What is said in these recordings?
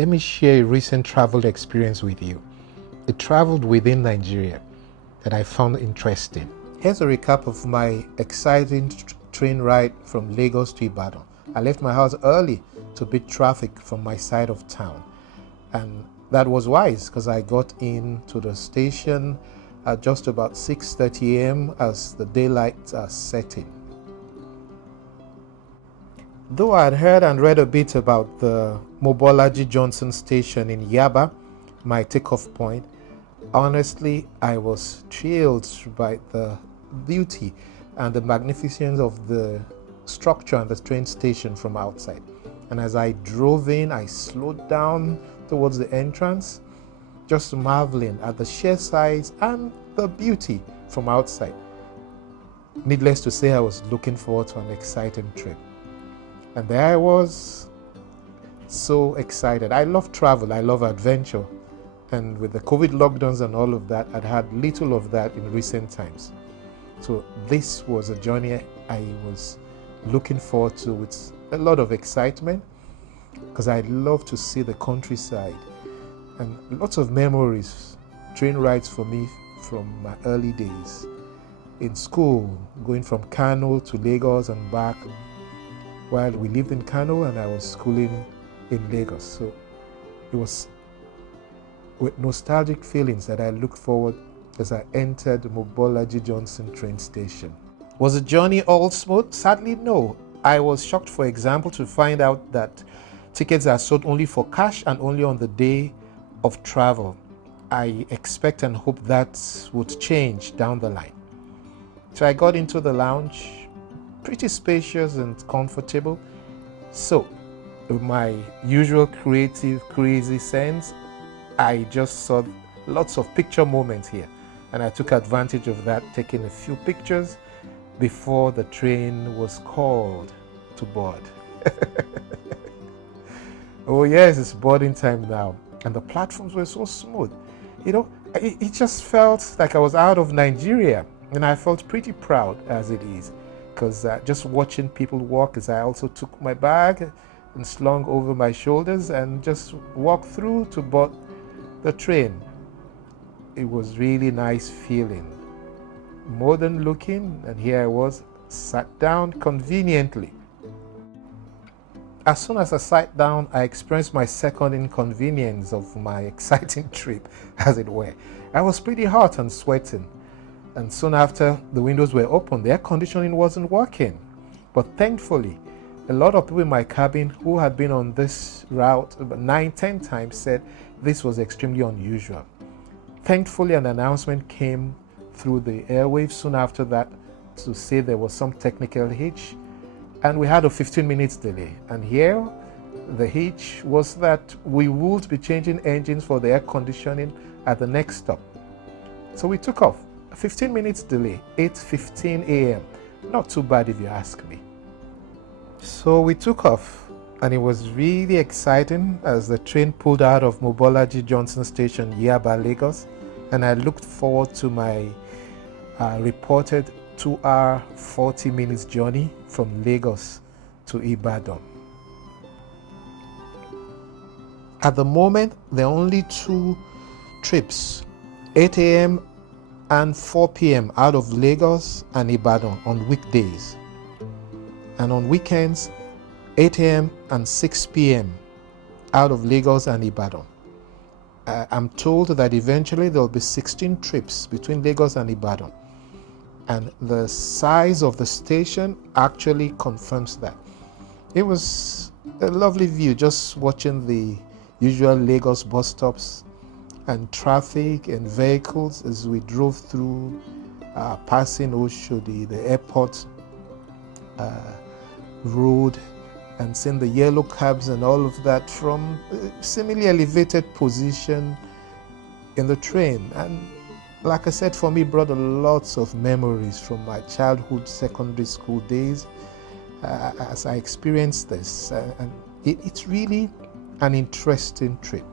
let me share a recent travel experience with you. I traveled within Nigeria that I found interesting. Here's a recap of my exciting train ride from Lagos to Ibadan. I left my house early to beat traffic from my side of town, and that was wise because I got into the station at just about 6:30 a.m. as the daylight setting. Though I had heard and read a bit about the Mobolaji Johnson station in Yaba, my takeoff point, honestly, I was thrilled by the beauty and the magnificence of the structure and the train station from outside. And as I drove in, I slowed down towards the entrance, just marveling at the sheer size and the beauty from outside. Needless to say, I was looking forward to an exciting trip. And there I was, so excited. I love travel, I love adventure. And with the COVID lockdowns and all of that, I'd had little of that in recent times. So this was a journey I was looking forward to with a lot of excitement, because I love to see the countryside and lots of memories, train rides for me from my early days in school, going from Kano to Lagos and back, while we lived in Kano and I was schooling in Lagos. So it was with nostalgic feelings that I looked forward as I entered Mobolaji Johnson train station. Was the journey all smooth? Sadly, no. I was shocked, for example, to find out that tickets are sold only for cash and only on the day of travel. I expect and hope that would change down the line. So I got into the lounge, pretty spacious and comfortable. So, with my usual creative, crazy sense, I just saw lots of picture moments here. And I took advantage of that, taking a few pictures before the train was called to board. Oh yes, it's boarding time now. And the platforms were so smooth. You know, it just felt like I was out of Nigeria. And I felt pretty proud as it is, because just watching people walk, as I also took my bag and slung over my shoulders and just walked through to board the train. It was really nice feeling. Modern looking, and here I was, sat down conveniently. As soon as I sat down, I experienced my second inconvenience of my exciting trip, as it were. I was pretty hot and sweating, and soon after the windows were open, the air conditioning wasn't working. But thankfully, a lot of people in my cabin who had been on this route about 9-10 times said this was extremely unusual. Thankfully, an announcement came through the airwaves soon after that to say there was some technical hitch, and we had a 15 minutes delay. And here, the hitch was that we would be changing engines for the air conditioning at the next stop. So we took off. A 15 minutes delay, 8:15 a.m. Not too bad if you ask me. So we took off, and it was really exciting as the train pulled out of Mobolaji Johnson Station, Yaba, Lagos, and I looked forward to my reported 2-hour 40 minutes journey from Lagos to Ibadan. At the moment, there are only 2 trips, 8 a.m. and 4 p.m. out of Lagos and Ibadan on weekdays, and on weekends 8 a.m. and 6 p.m. out of Lagos and Ibadan. I'm told that eventually there will be 16 trips between Lagos and Ibadan, and the size of the station actually confirms that. It was a lovely view just watching the usual Lagos bus stops and traffic and vehicles as we drove through, passing Oshodi, the airport road, and seeing the yellow cabs and all of that from a similarly elevated position in the train. And like I said, for me, it brought lots of memories from my childhood secondary school days as I experienced this. And it's really an interesting trip.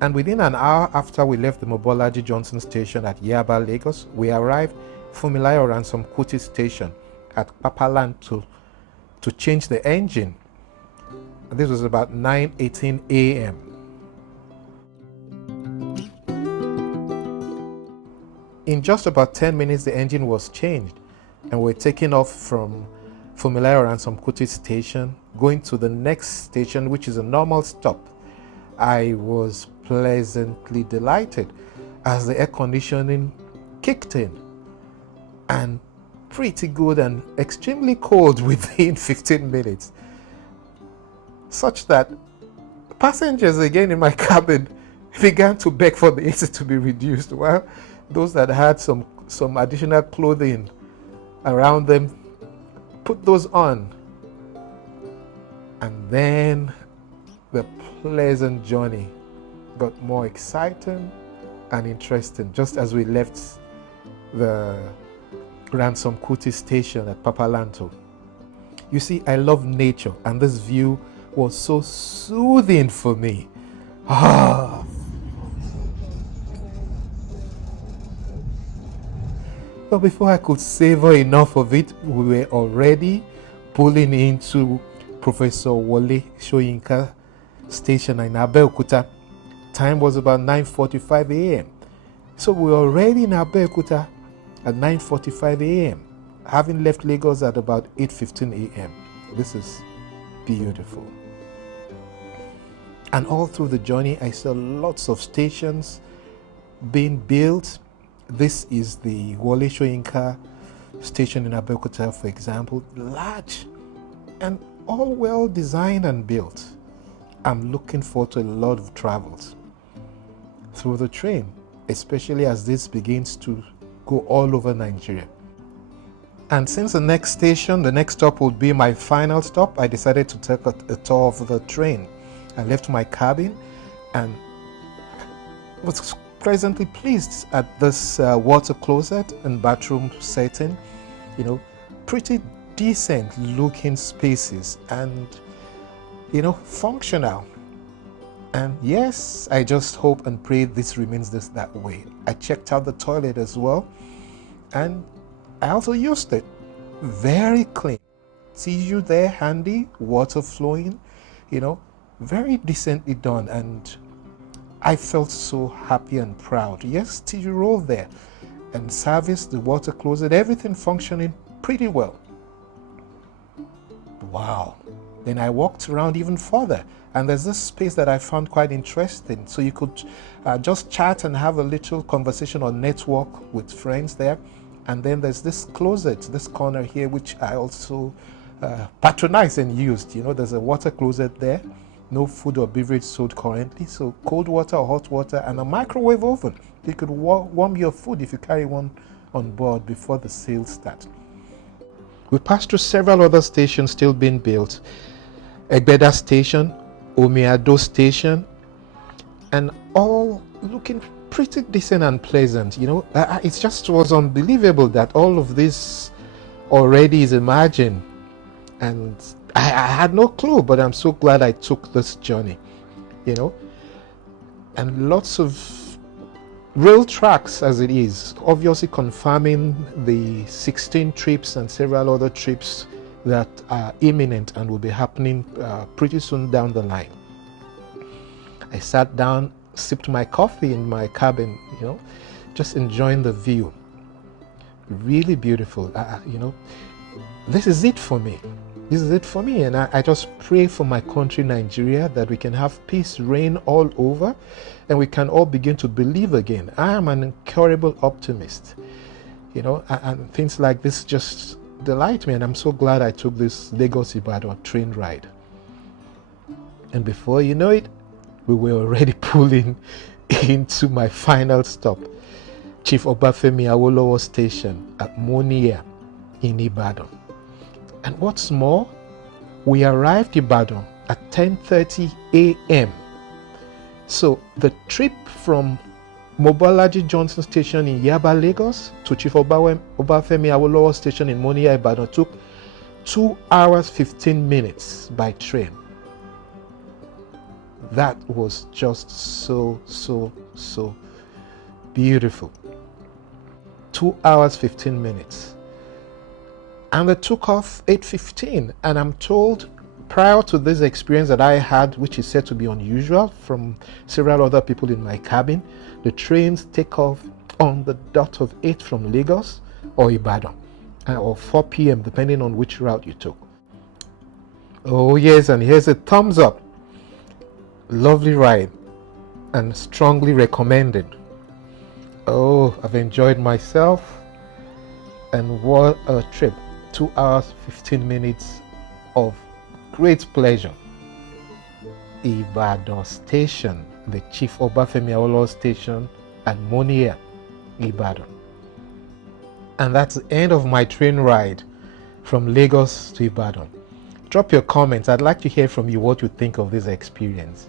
And within an hour after we left the Mobolaji Johnson station at Yaba, Lagos, we arrived Fumilayo Ransom Kuti station at Papaland to change the engine. This was about 9:18 a.m. In just about 10 minutes, the engine was changed, and we're taking off from Fumilayo and Kuti station, going to the next station, which is a normal stop. I was pleasantly delighted as the air conditioning kicked in, and pretty good and extremely cold within 15 minutes, such that passengers again in my cabin began to beg for the AC to be reduced, while those that had some additional clothing around them put those on. And then the pleasant journey got more exciting and interesting just as we left the Ransom Kuti station at Papalanto. You see, I love nature, and this view was so soothing for me. But before I could savor enough of it, we were already pulling into Professor Wole Soyinka station in Abeokuta. Time was about 9:45 a.m. So we were already in Abeokuta at 9:45 a.m., having left Lagos at about 8:15 a.m. This is beautiful. And all through the journey, I saw lots of stations being built. This is the Wole Soyinka station in Abeokuta, for example, large and all well designed and built. I'm looking forward to a lot of travels through the train, especially as this begins to go all over Nigeria. And since the next stop would be my final stop, I decided to take a tour of the train. I left my cabin and was pleasantly pleased at this water closet and bathroom setting. You know, pretty decent looking spaces and, you know, functional. And yes, I just hope and pray this remains that way. I checked out the toilet as well, and I also used it. Very clean. Tissue there handy, water flowing, you know, very decently done, and I felt so happy and proud. Yes, tissue roll there, and service, the water closet, everything functioning pretty well. Wow. Then I walked around even further, and there's this space that I found quite interesting. So you could just chat and have a little conversation or network with friends there. And then there's this closet, this corner here, which I also patronized and used. You know, there's a water closet there. No food or beverage sold currently. So cold water or hot water and a microwave oven. You could warm your food if you carry one on board before the sale starts. We passed through several other stations still being built. Egbeda Station, Omiado Station, and all looking pretty decent and pleasant. You know, it just was unbelievable that all of this already is imagined, and I had no clue, but I'm so glad I took this journey, you know. And lots of rail tracks as it is, obviously confirming the 16 trips and several other trips that are imminent and will be happening pretty soon down the line. I sat down, sipped my coffee in my cabin, you know, just enjoying the view. Really beautiful, you know. This is it for me. This is it for me, and I just pray for my country, Nigeria, that we can have peace reign all over, and we can all begin to believe again. I am an incurable optimist, you know, and things like this just delight me, and I'm so glad I took this Lagos Ibadan train ride. And before you know it, we were already pulling into my final stop, Chief Obafemi Awolowo Station at Monia in Ibadan. And what's more, we arrived in Ibadan at 10:30 a.m. So the trip from Mobolaji Johnson Station in Yaba, Lagos to Chief Obafemi Awolowo Station in Monia, Ibadan took 2 hours 15 minutes by train. That was just so beautiful. 2 hours 15 minutes. And they took off 8:15, and I'm told prior to this experience that I had, which is said to be unusual from several other people in my cabin, the trains take off on the dot of 8 from Lagos or Ibadan, or 4 p.m. depending on which route you took. Oh yes, and here's a thumbs up. Lovely ride and strongly recommended. Oh, I've enjoyed myself, and what a trip. 2 hours 15 minutes of great pleasure. Ibadan Station, the Chief Obafemi Awolowo Station at Monia, Ibadan. And that's the end of my train ride from Lagos to Ibadan. Drop your comments. I'd like to hear from you what you think of this experience.